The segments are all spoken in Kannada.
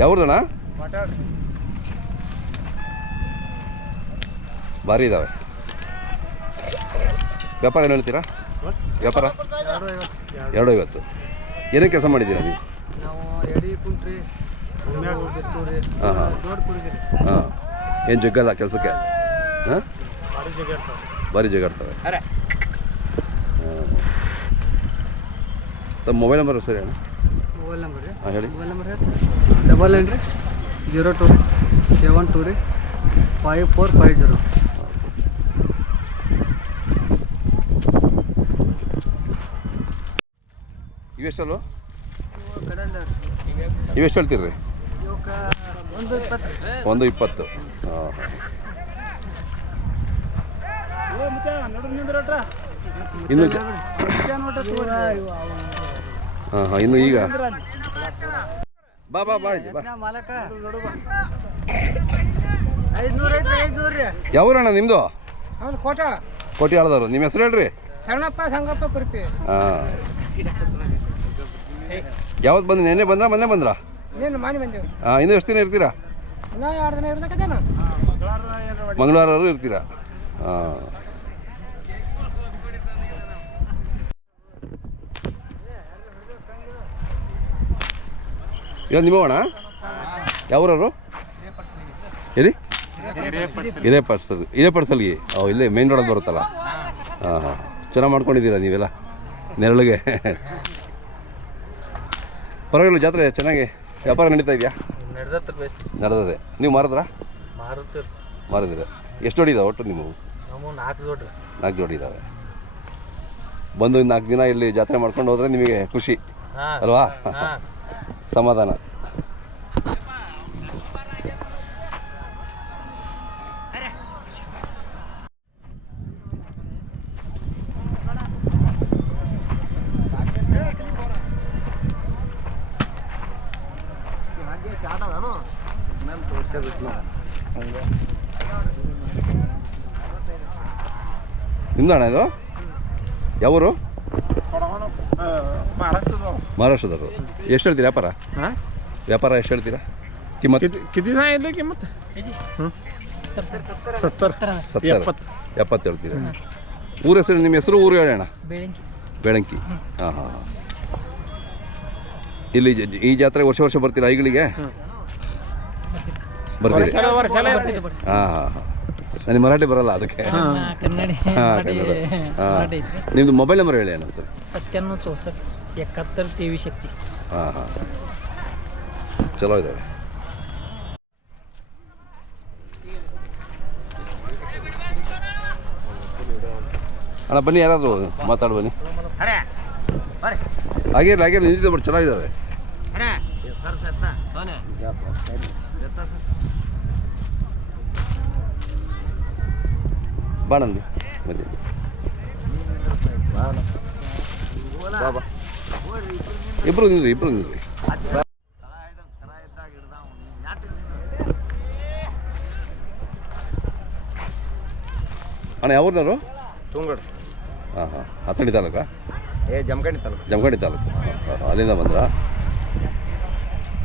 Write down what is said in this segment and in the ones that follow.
ಯಾವ್ದಣ್ಣ ಭಾರಿ ಇದ್ದಾವೆ ವ್ಯಾಪಾರ ಏನು ಹೇಳ್ತೀರಾ? ವ್ಯಾಪಾರ? ಎರಡು ಐವತ್ತು. ಏನೇ ಕೆಲಸ ಮಾಡಿದ್ದೀರಾ ನೀವು? ಹಾಂ ಹಾಂ. ಹಾಂ. ಏನು ಜಗ್ಗಲ್ಲ ಕೆಲಸಕ್ಕೆ? ಹಾಂ? ಭಾರಿ ಜಗಾಡ್ತವೆ ತಮ್ಮ ಮೊಬೈಲ್ ನಂಬರ್ ಸರಿ ಅಣ್ಣ? ಮೊಬೈಲ್ ನಂಬರ್ ರೀ. ಹಾಂ ಹೇಳಿ. ಮೊಬೈಲ್ ನಂಬರ್ ಡಬಲ್ ನೈನ್ ರೀ. ಜೀರೋ ಟು ಸೆವೆನ್ ಟು ರೀ. ಫೈವ್ ಫೋರ್ ಫೈವ್ ಜೀರೋ ಇವೆಷ್ಟಲ್ವ ಇವೆಷ್ಟು ಹೇಳ್ತೀರಿ ರೀ ಒಂದು ಇಪ್ಪತ್ತು ಒಂದು ಇಪ್ಪತ್ತು. ಹಾಂ ಇನ್ನು ಹಾಂ ಹಾಂ ಇನ್ನು ಈಗ. ಬಾ ಬಾ ಬಾ ಇಲ್ಲಿ ಬಾ. ಐದ್ನೂರು ನಿಮ್ಮದು ಕೋಟಾಳ. ಕೋಟಿ ಆಳ್ದವ್ರು ನಿಮ್ಮ ಹೆಸರು ಹೇಳ್ರಿ. ಶರಣಪ್ಪ ಸಂಗಪ್ಪ ಕುರಿಪಿ. ಹಾಂ. ಯಾವತ್ತು ಬಂದು ನೆನ್ನೆ ಬಂದ್ರಾ ಮೊನ್ನೆ ಬಂದ್ರ? ನೀನು ಮಾಡಿ ಬಂದೇವು. ಹಾಂ ಇನ್ನೂ ಎಷ್ಟು ದಿನ ಇರ್ತೀರಾ? ಇನ್ನೂ ಎರಡು ದಿನ ಇರ್ಬೇಕದೇನು ಮಂಗಳವಾರವರೆಗೂ ಇರ್ತೀರಾ? ಹಾಂ. ಈಗ ನಿಮ್ಮವಣ ಯಾವ್ರವರು? ಎಲ್ಲಿ? ಇದೇ ಪರ್ಸಲ್ ಇದೇ ಪರ್ಸಲ್ಗೆ ಓ ಇಲ್ಲೇ ಮೇನ್ ರೋಡಲ್ಲಿ ಬರುತ್ತಲ್ಲ? ಹಾಂ ಹಾಂ. ಚೆನ್ನಾಗಿ ಮಾಡ್ಕೊಂಡಿದ್ದೀರಾ ನೀವೆಲ್ಲ? ನೆರಳಿಗೆ. ಪರವಾಗಿಲ್ಲ ಜಾತ್ರೆ ಚೆನ್ನಾಗಿ ವ್ಯಾಪಾರ ನಡೀತಾ ಇದೆಯಾ? ನಡೆದದೆ. ನೀವು ಮಾರಿದ್ರಾ? ಮಾರಿದ್ರೆ ಮಾರಿದಿರ ಎಷ್ಟು ಜೋಡಿ ಇದಾವೆ ಒಟ್ಟು ನಾವು ನಾಲ್ಕು ಜೋಡ್ರಿ ನಾಲ್ಕು ಜೋಡಿ ಇದ್ದಾವೆ ಬಂದು ನಾಲ್ಕು ದಿನ ಇಲ್ಲಿ ಜಾತ್ರೆ ಮಾಡ್ಕೊಂಡು ಹೋದ್ರೆ ನಿಮಗೆ ಖುಷಿ ಹಾಂ. ಅಲ್ವಾ? ಸಮಾಧಾನ. ನಿಮ್ದಣ್ಣ ಇದು? ಯಾವೂರು? ಮಹಾರಾಷ್ಟ್ರದವರು. ಎಷ್ಟು ಹೇಳ್ತೀರಾ ವ್ಯಾಪಾರ? ವ್ಯಾಪಾರ ಎಷ್ಟು ಹೇಳ್ತೀರಾ? ಕಿಮ್ಮತ್? ಕಿತಿ ಇಲ್ಲ ಕಿಮ್ಮತ್ತು ಸತ್ತರ ಸತ್ತರ. ಎಪ್ಪತ್ತು. ಹೇಳ್ತೀರಾ? ಊರ ಹೆಸರು ನಿಮ್ಮ ಹೆಸರು ಊರು ಹೇಳೋಣ ಬೆಳಂಕಿ. ಹಾಂ ಹಾಂ ಇಲ್ಲಿ ಈ ಜಾತ್ರೆ ವರ್ಷ ವರ್ಷ ಬರ್ತೀರಾ ಐಗಳಿಗೆ? ಬರ್ತೀರಿ? ಹಾಂ ಹಾಂ ಹಾಂ. ನನಗೆ ಮರಾಠಿ ಬರಲ್ಲ ಅದಕ್ಕೆ. ನಿಮ್ದು ಮೊಬೈಲ್ ನಂಬರ್ ಹೇಳಿ ಅಣ್ಣ ಸರ್. ಸತ್ಯನ್ನೂ ಚೌಸಟ್ ಎಕತ್ತರ್ ಟಿವಿ ಶಕ್ತಿ. ಹಾಂ ಹಾಂ. ಚಲೋ ಇದ್ದಾವೆ ಅಣ್ಣ ಬನ್ನಿ ಯಾರಾದರೂ ಮಾತಾಡಿ ಬನ್ನಿ. ಹಾಗೇರಿ ಹಾಗೇರಿ ನಿಂತಿದ್ದೆ ಬಟ್ ಚೆನ್ನಾಗಿದ್ದಾವೆ ಬಾ ನಂದು ಬನ್ನಿ ಬಾ ಬಾ ಇಬ್ರು ನಿಂದ್ರಿ ಇಬ್ರು ನಿಂದ್ರಿ. ಅಣ್ಣ ಯಾವ್ರನವರು? ತುಂಗಡ್. ಹಾಂ ಹಾಂ. ಹತ್ತಡಿ ತಾಲೂಕಾ? ಏ ಜಮಖಂಡಿ ತಾಲೂಕು. ಜಮಖಂಡಿ ತಾಲೂಕು. ಹಾಂ, ಅಲ್ಲಿಂದ ಬಂದ್ರಾ?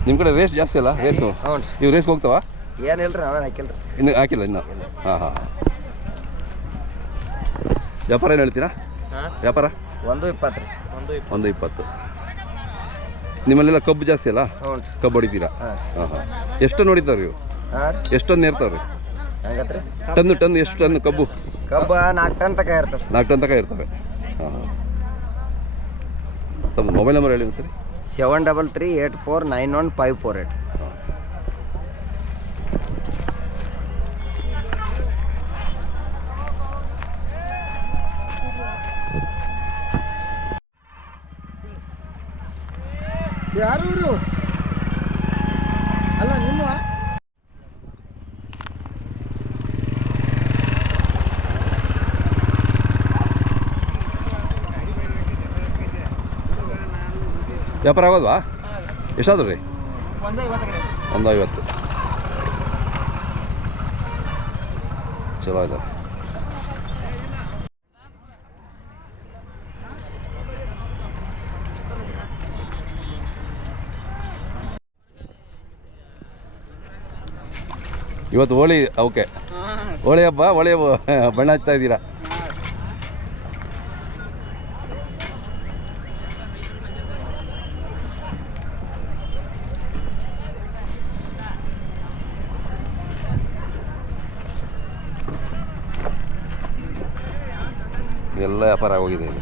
ನಿಮ್ಮ ಕಡೆ ರೇಸ್ ಜಾಸ್ತಿ ಅಲ್ಲ ರೇಸು? ಹ್ಞೂ ನೀವು ಹೋಗ್ತಾವ? ಏನಿಲ್ಲ ರೀ ನಾವೇನು ಹಾಕಿಲ್ಲ ಇನ್ನು ಹಾಕಿಲ್ಲ ಇನ್ನು? ಹಾಂ ಹಾಂ. ವ್ಯಾಪಾರ ಏನು ಹೇಳ್ತೀರಾ? ಹಾಂ? ವ್ಯಾಪಾರ? ಒಂದು ಇಪ್ಪತ್ತು ರೀ. ಒಂದು ಒಂದು ಇಪ್ಪತ್ತು. ನಿಮ್ಮಲ್ಲೆಲ್ಲ ಕಬ್ಬು ಜಾಸ್ತಿ ಅಲ್ಲ? ಹ್ಞೂ ಕಬ್ಬು ಹೊಡಿತೀರಾ? ಹಾಂ. ಹಾಂ ಎಷ್ಟು ನೋಡಿದ್ದಾವೆ ನೀವು ಹಾಂ ಎಷ್ಟೊಂದು ನೇರ್ತಾವ್ರಿ ಹಂಗತ್ರಿ? ಟನ್ನು ಟನ್ ಎಷ್ಟು ಟನ್ ಕಬ್ಬು? ಕಬ್ಬು ನಾಲ್ಕು ಟನ್ ತಕ ಇರ್ತವೆ ನಾಲ್ಕು ಟನ್ ತನಕ ಇರ್ತವೆ. ಹಾಂ ಹಾಂ. ತಮ್ಮ ಮೊಬೈಲ್ ನಂಬರ್ ಹೇಳಿ ಸರಿ seven double three eight four nine one five four eight. ಯಾರು ಇವರು? ಅಲ್ಲ ನಿಮ್ಮ? ವ್ಯಾಪಾರ ಆಗೋದ್ವಾ? ಎಷ್ಟಾದ್ರು ರೀ? ಒಂದು ಐವತ್ತು ಚಲೋ ಇದಾವೆ ಇವತ್ತು ಹೋಳಿ ಓಕೆ. ಹೋಳಿ ಹಬ್ಬ ಹೋಳಿ ಹಬ್ಬ ಬಣ್ಣ ಹಚ್ತಾ ಇದ್ದೀರಾ? ಎಲ್ಲ ವ್ಯಾಪಾರ ಆಗೋಗಿದೆ ಇಲ್ಲಿ.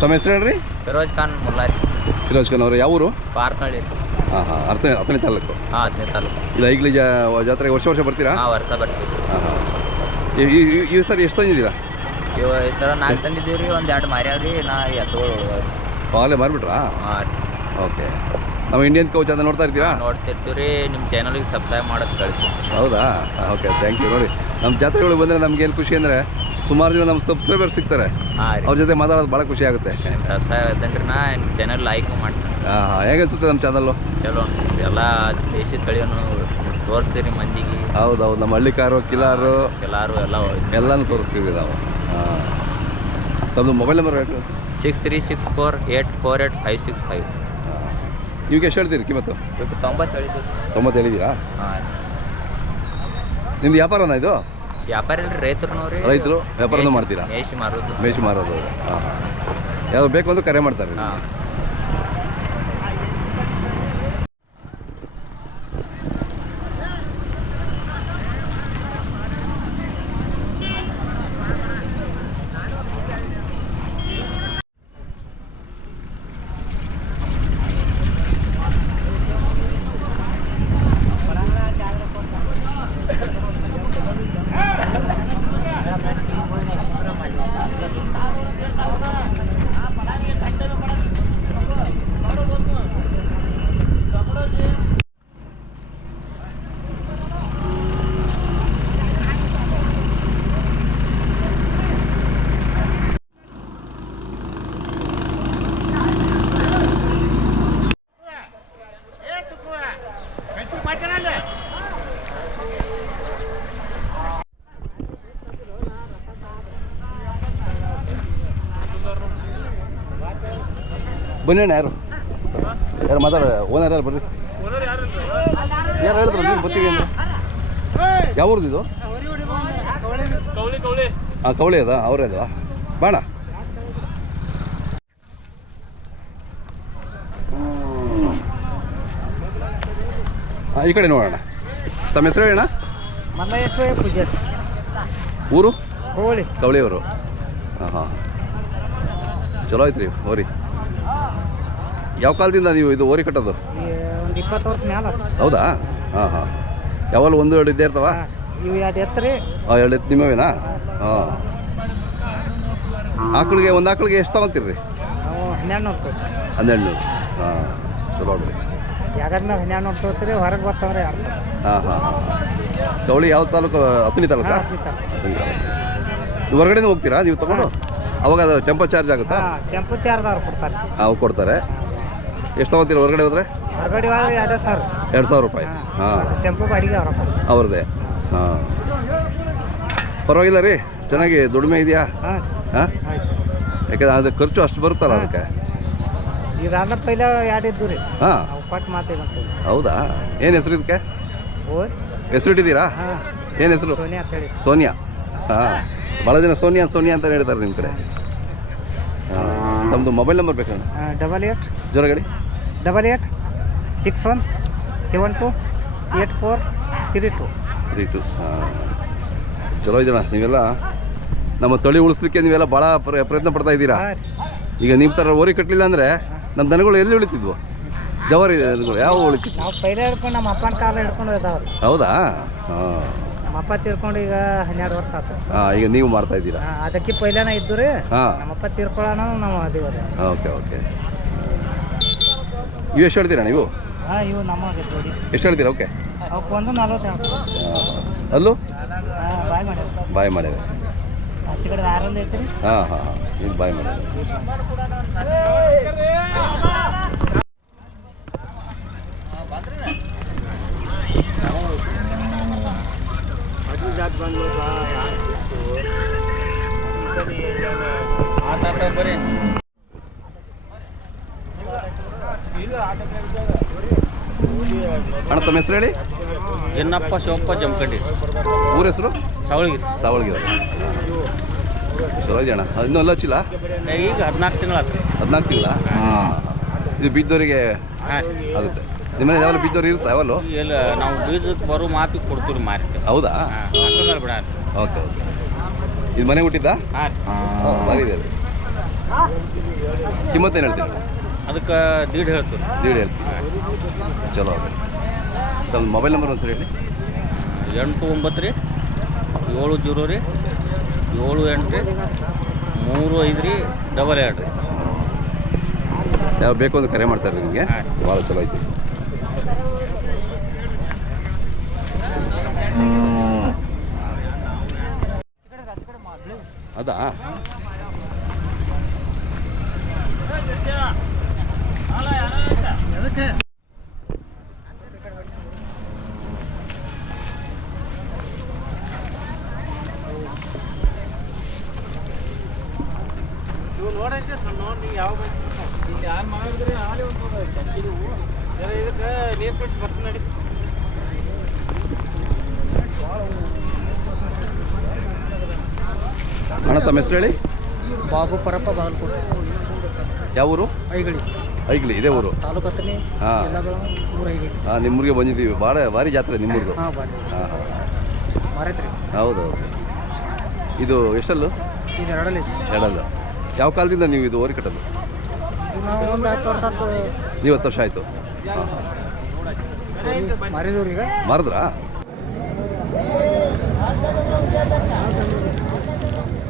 ತಮ್ಮ ಹೆಸರು ಹೇಳ್ರಿ? ಫಿರೋಜ್ ಖಾನ್ ಮುಲ್ಲಾರಿ. ಫಿರೋಜ್ ಖಾನ್ ಅವರು ಯಾವ ಊರು ಪಾರ್ಕಳ್ಳಿ ಹಾಂ ಹಾಂ ಅರ್ಥನೇ ಹತ್ತನೇ ತಾಲೂಕು. ಹಾಂ ಹತ್ತನೇ ತಾಲೂಕು. ಇಲ್ಲ ಈಗಲೇ ಜಾ ಜಾತ್ರೆಗೆ ವರ್ಷ ವರ್ಷ ಬರ್ತೀರಾ? ಹಾಂ ವರ್ಷ ಬರ್ತೀವಿ. ಹಾಂ ಹಾಂ. ಈ- ಈ ಈ- ಈ ಸರಿ ಎಷ್ಟು ತಂದಿದ್ದೀರಾ? ಇವ ಸರ ನಾಲ್ಕು ತಂದಿದ್ದೀವಿ ರೀ ಒಂದು ಎರಡು ಮಾರ್ಯಾವ್ರಿ ನಾ ಎತ್ತುಗಳು ಆಗಲೇ ಮಾರ್ಬಿಟ್ರಾ? ಹಾಂ ಓಕೆ. ನಮ್ಮ ಇಂಡಿಯನ್ ಕೌಚ್ ಅಂತ ನೋಡ್ತಾ ಇರ್ತೀರಾ? ನೋಡ್ತಿರ್ತೀವಿ ರೀ ನಿಮ್ಮ ಚಾನಲ್ಗೆ ಸಬ್ಸ್ಕ್ರೈಬ್ ಮಾಡೋದು ಕಳಿಸ್ತೀವಿ ಹೌದಾ? ಓಕೆ ಥ್ಯಾಂಕ್ ಯು ನೋಡಿ ನಮ್ಮ ಜಾತ್ರೆಗಳಿಗೆ ಬಂದರೆ ನಮ್ಗೇನು ಖುಷಿ ಅಂದರೆ ಸುಮಾರು ಜನ ನಮ್ಮ ಸಬ್ಸ್ಕ್ರೈಬರ್ ಸಿಗ್ತಾರೆ. ಹಾಂ ಅವ್ರ ಜೊತೆ ಮಾತಾಡೋದು ಭಾಳ ಖುಷಿ ಆಗುತ್ತೆ. ನಿಮ್ಮ ಸಬ್ಸ್ಕ್ರೈಬ್ ನಾ ನಿಮ್ಮ ಚಾನಲ್ ಲೈಕ್ ಮಾಡ್ತೀನಿ. ಹಾಂ ಹೇಗೆ ಅನ್ಸುತ್ತೆ ನಮ್ಮ ಚಾನಲ್ಲು ಚಲೋ ಎಲ್ಲ ದೇಶದ ತಳಿಯನ್ನು ತೋರಿಸ್ತೀರಿ ಮಂದಿಗೆ. ಹೌದು ಹೌದು ನಮ್ಮ ಹಳ್ಳಿ ಕಾರು ಕಿಲಾರು ಎಲ್ಲಾರು ಎಲ್ಲ ಎಲ್ಲನೂ ತೋರಿಸ್ತೀವಿ ನಾವು. ಹಾಂ. ತಮ್ಮದು ಮೊಬೈಲ್ ನಂಬರ್ ಹೇಳ್ತೀವಿ sir six three six four eight four eight five six five ಇವಾಗ ಎಷ್ಟು ಹೇಳ್ತೀರಿ ಕಿಮತ್ತು ಇವತ್ತು ತೊಂಬತ್ತು ತೊಂಬತ್ತು ಹೇಳಿದ್ದೀರಾ? ಹಾಂ. ನಿಮ್ದು ವ್ಯಾಪಾರನ ಇದು? ವ್ಯಾಪಾರ ಇಲ್ರಿ ರೈತರು ರೈತರು ವ್ಯಾಪಾರನೂ ಮಾಡ್ತೀರಾ? ಮೇಶ್ ಮಾರೋದು. ಮೇಷು ಮಾರೋದು. ಹಾಂ. ಯಾವ್ದು ಬೇಕು ಅಂದ್ರೆ ಕರೆ ಮಾಡ್ತಾರೆ. ಹಾಂ. ಬನ್ನಿ ಅಣ್ಣ ಯಾರು? ಯಾರು ಮಾತಾಡ ಓನರ್ ಯಾರು ಬರ್ರಿ? ಯಾರು ಹೇಳಿದ್ರು ನೀವು ಬರ್ತೀವಿ ಅಂದ್ರೆ? ಯಾವ್ದು ಇದು? ಹಾಂ ಕವಳಿ ಅದ ಅವರೇ ಅದ. ಬಾಣ ಹಾಂ ಈ ಕಡೆ ನೋಡೋಣ. ತಮ್ಮ ಹೆಸರು ಪೂಜೆ. ಊರು? ಕವಳಿ ಕವಳಿಯವರು. ಹಾಂ ಹಾಂ ಚಲೋ ಐತ್ರಿ ಓರಿ ಯಾವ ಕಾಲದಿಂದ ನೀವು ಇದು ಓರಿ ಕಟ್ಟೋದು? ಒಂದು ಇಪ್ಪತ್ತು ವರ್ಷ ಮ್ಯಾಲ. ಹೌದಾ? ಹಾಂ ಹಾಂ. ಯಾವಾಗ ಒಂದು ಎರಡು ಇದ್ದೇ ಇರ್ತಾವ? ಇವು ಎರಡು ಎತ್ತರಿ ಹಾಂ ಎರಡು ಎತ್ತು ನಿಮ್ಮವೇನಾ? ಹಾಂ. ಆಕಳಿಗೆ ಒಂದು ಆಕಳಿಗೆ ಎಷ್ಟು ತಗೊಂತೀರಿ? ನಾವು ಹನ್ನೆರಡು ನೂರು ಹನ್ನೆರಡು ಹಾಂ ಚಲೋ ಅದ್ರಿ ಯಾಕಂದ್ರೆ ಹನ್ನೆರಡು ನೂರು ತಗೋತೀರಿ ಹೊರಗೆ ಬರ್ತಾವ್ರೆ ಯಾರು ಹಾಂ ಹಾಂ ಹಾಂ ಚೌಳಿ ಯಾವ ತಾಲೂಕು? ಹತ್ತನೇ ತಾಲೂಕಾ? ಹತ್ತನೇ ತಾಲೂಕು. ಹೊರಗಡೆನೇ ಹೋಗ್ತೀರಾ? ನೀವು ತಗೊಂಡು? ಅವಾಗ ಅದು ಟೆಂಪೋ ಚಾರ್ಜ್ ಆಗುತ್ತಾ? ಟೆಂಪೋ ಚಾರ್ಜ್ ಚಾರ್ಜ್ ಕೊಡ್ತಾರೆ. ಅವು ಕೊಡ್ತಾರೆ. ಎಷ್ಟು ತಗೋತೀರಿ ಹೊರಗಡೆ ಹೋದರೆ? ಹೊರಗಡೆ ಹೋದ್ರೆ ಎರಡು ಸಾವಿರ. ಎರಡು ಸಾವಿರ ರೂಪಾಯಿ. ಹಾಂ ಟೆಂಪೋ ಬಾಡಿಗೆ ಅವ್ರ ಅವ್ರದ್ದೇ. ಹಾಂ. ಪರವಾಗಿಲ್ಲ ರೀ. ಚೆನ್ನಾಗಿ ದುಡಿಮೆ ಇದೆಯಾ? ಹಾಂ. ಯಾಕಂದ್ರೆ ಅದು ಖರ್ಚು ಅಷ್ಟು ಬರುತ್ತಲ್ಲ ಅದಕ್ಕೆ. ಇದಾದ ಪೈಲ ಎರಡು ಇದ್ದು ರೀ. ಹಾಂ. ಅವು ಪಟ್ ಮಾತೇನಂತ ಹೌದಾ? ಏನು ಹೆಸರು ಇದಕ್ಕೆ? ಓ? ಹೆಸರು ಇಟ್ಟಿದ್ದೀರಾ? ಹಾಂ. ಏನು ಹೆಸರು? ಸೋನಿಯಾ. ಹಾಂ. ಭಾಳ ಜನ ಸೋನಿಯಾ ಸೋನಿಯಾ ಅಂತ ಹೇಳ್ತಾರೆ ನಿಮ್ಮ ಕಡೆ. ಹಾಂ ಮೊಬೈಲ್ ನಂಬರ್ ಬೇಕು ಡಬಲ್ ಏಟ್ ಜ್ವರ ಗಡಿ double eight six one seven two eight four three two three two ಹಾಂ. ಚಲೋ ಇದಣ್ಣ ನೀವೆಲ್ಲ ನಮ್ಮ ತಳಿ ಉಳಿಸೋದಕ್ಕೆ ನೀವೆಲ್ಲ ಭಾಳ ಪ್ರ- ಪ್ರಯತ್ನ ಪಡ್ತಾ ಇದ್ದೀರಾ? ಈಗ ನಿಮ್ಮ ಥರ ಓರಿ ಕಟ್ಟಲಿಲ್ಲ ಅಂದರೆ ನಮ್ಮ ದನಗಳು ಎಲ್ಲಿ ಉಳಿತಿದ್ವು? ಜವಾರಿ ದನಗಳು ಯಾವ ಉಳಿತಿದ್ವು? ನಾವು ಪೈಲೆ ಹಿಡ್ಕೊಂಡು ನಮ್ಮ ಅಪ್ಪನ ಕಾಲ ಹಿಡ್ಕೊಂಡು ಹೌದಾ? ಹಾಂ. ನಮ್ಮ ಅಪ್ಪ ತೀರ್ಕೊಂಡು ಈಗ ಹನ್ನೆರಡು ವರ್ಷ ಆಯ್ತು ಹಾಂ ಈಗ ನೀವು ಮಾಡ್ತಾ ಇದ್ದೀರಾ? ಹಾಂ ಅದಕ್ಕೆ ಪೈಲಾನ ಇದ್ದು ರೀ. ಹಾಂ. ನಮ್ಮಪ್ಪ ತೀರ್ಕೊಳ್ಳೋಣ ನಾವು ಅದೀವಿ ರೀ ಓಕೆ ಓಕೆ. ಇವು ಎಷ್ಟು ಹೇಳ್ತೀರಾ ನೀವು? ಹಾಂ ಇವು ನಮ್ಮ ಜೋಡಿ. ಎಷ್ಟು ಹೇಳ್ತೀರಾ? ಓಕೆ. ಅವಕ್ಕೆ ಒಂದು ನಲ್ವತ್ತು ಅಲ್ಲೂ? ಹಾಂ ಬಾಯ್ ಮಾಡಿ. ಬಾಯ್ ಮಾಡಿದೆ ಆಚೆ ಕಡೆ ಆರೊಂದು ಐತ್ರಿ ಹಾಂ ಹಾಂ ಹಾಂ. ಇದು ಬಾಯ್ ಮಾಡಿದೆ ಬರ್ರಿ ಅಣ್ಣ ತಮ್ಮ ಹೆಸರು ಹೇಳಿ? ಜನ್ನಪ್ಪ ಶಿವಪ್ಪ ಜಮಖಂಡಿ. ಊರ ಹೆಸರು? ಸಾವಳಗಿರಿ ಸಾವಳಗಿರಿ ಚಲೋ ಇದೆಯಣ್ಣ ಇನ್ನೂ ಅಲ್ಲ ಹಚ್ಚಿಲ್ಲ ಈಗ ಹದಿನಾಲ್ಕು ತಿಂಗಳ ಹದಿನಾಲ್ಕು ತಿಂಗಳ? ಹಾಂ. ಇದು ಬಿದ್ದವರಿಗೆ ಆಗುತ್ತೆ. ನಿಮ್ಮ ಯಾವಾಗ ಬಿದ್ದವ್ರು ಇರುತ್ತೆ ಯಾವಲ್ಲೂ ಇಲ್ಲ ನಾವು ಬೀಜಕ್ಕೆ ಬರೋ ಮಾಪಿಗೆ ಕೊಡ್ತೀವಿ ಮಾರಿತೇವೆ ಹೌದಾ? ಬಿಡ. Okay okay. ಇದು ಮನೆ ಹುಟ್ಟಿದ್ದ? ಇದೆ. ಅದು ಕಿಮ್ಮತ್ತೇನು ಹೇಳ್ತೀರಿ? ಅದಕ್ಕೆ ದೀಡ್ ಹೇಳ್ತೀವಿ. ದೀಡ್ ಹೇಳ್ತೀವಿ ಚಲೋ ತಮ್ಮ ಮೊಬೈಲ್ ನಂಬರ್ ಒಂದು ಸರಿ ಹೇಳಿ. ಎಂಟು ಒಂಬತ್ತು ರೀ ಏಳು ಜೀರೋ ರೀ ಏಳು ಎಂಟು ರೀ ಮೂರು ಐದು ರೀ ಡಬಲ್ ಎರಡು ರೀ. ಯಾವ ಬೇಕು ಅಂತ ಕರೆ ಮಾಡ್ತಾರೆ ನಿಮಗೆ. ಭಾಳ ಚಲೋ ಐತಿ ಅದಾ? ಇವು ನೋಡೈತೆ ನೋಡಿ ನೀವು ಯಾವ ಇಲ್ಲಿ ಯಾರು ಮಾಡಿದ್ರೆ ಹಾಲಿ ಒಂದು ಇದಕ್ಕೆ ನೀರು ಬಿಟ್ಟು ಬರ್ತೀನಿ ನಡಿ ಅಣ್ಣ ತಮ್ಮ ಹೆಸರು ಹೇಳಿ? ಬಾಬು ಪರಪ್ಪ ಬಾಗಲಕೋಟೆ. ಯಾವ ಊರು? ಐಗಳಿ. ಐಗ್ಲಿ ಇದೇ ಊರು? ತಾಲೂಕು ಹತ್ತನೇ ಹಾಂ. ಐಗಳಿ. ನಿಮ್ಮೂರಿಗೆ ಬಂದಿದ್ದೀವಿ. ಭಾಳ ಭಾರಿ ಜಾತ್ರೆ ನಿಮ್ಮೂರಿಗೆ ಹಾಂ ಬಾರಿ. ಹಾಂ ಹಾಂ ಮಾರೈತ್ರಿ. ಹೌದು ಹೌದು. ಇದು ಎಷ್ಟಲ್ಲು? ಇದು ಎರಡಲ್ಲಿ. ಎರಡಲ್ಲ. ಯಾವ ಕಾಲದಿಂದ ನೀವು ಇದು ಓರಿ ಕಟ್ಟಲು ನಾವು ಒಂದು ಹತ್ತು ವರ್ಷ ಆತು ನೀವು ಹತ್ತು ವರ್ಷ ಆಯಿತು. ಮಾರಿದವ್ರು ಈಗ. ಮಾರಿದ್ರಾ?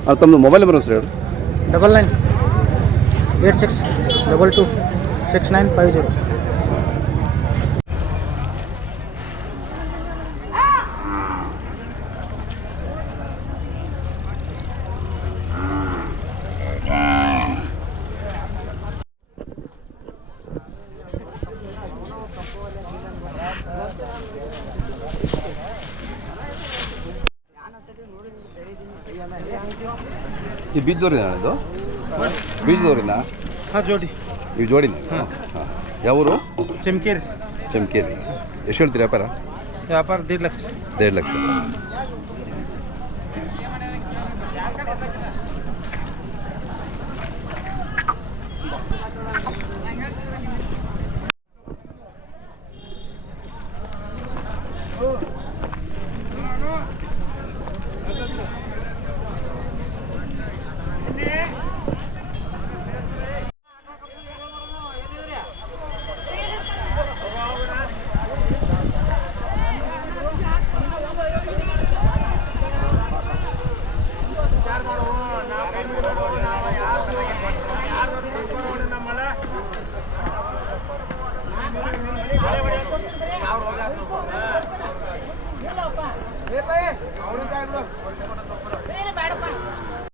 ಅದು ತಮ್ಮದು ಮೊಬೈಲ್ ನಂಬರ್ ಸರ್ ಹೇಳಿ. Double nine eight six double two six nine five zero ಈ ಬೀಜದವ್ರಿಂದ ಇದು ಬೀಜದವ್ರಿಂದ ಹಾಂ ಜೋಡಿ. ಇವು ಜೋಡಿನ? ಹಾಂ. ಯಾವ ಊರು ಚಿಮ್ಕೇರಿ. ಚಮಕೇರಿ. ಎಷ್ಟು ಹೇಳ್ತೀರಿ ವ್ಯಾಪಾರ? ವ್ಯಾಪಾರ ದೇಡ್ ಲಕ್ಷ. ದೇಡ್ ಲಕ್ಷ. Yeah.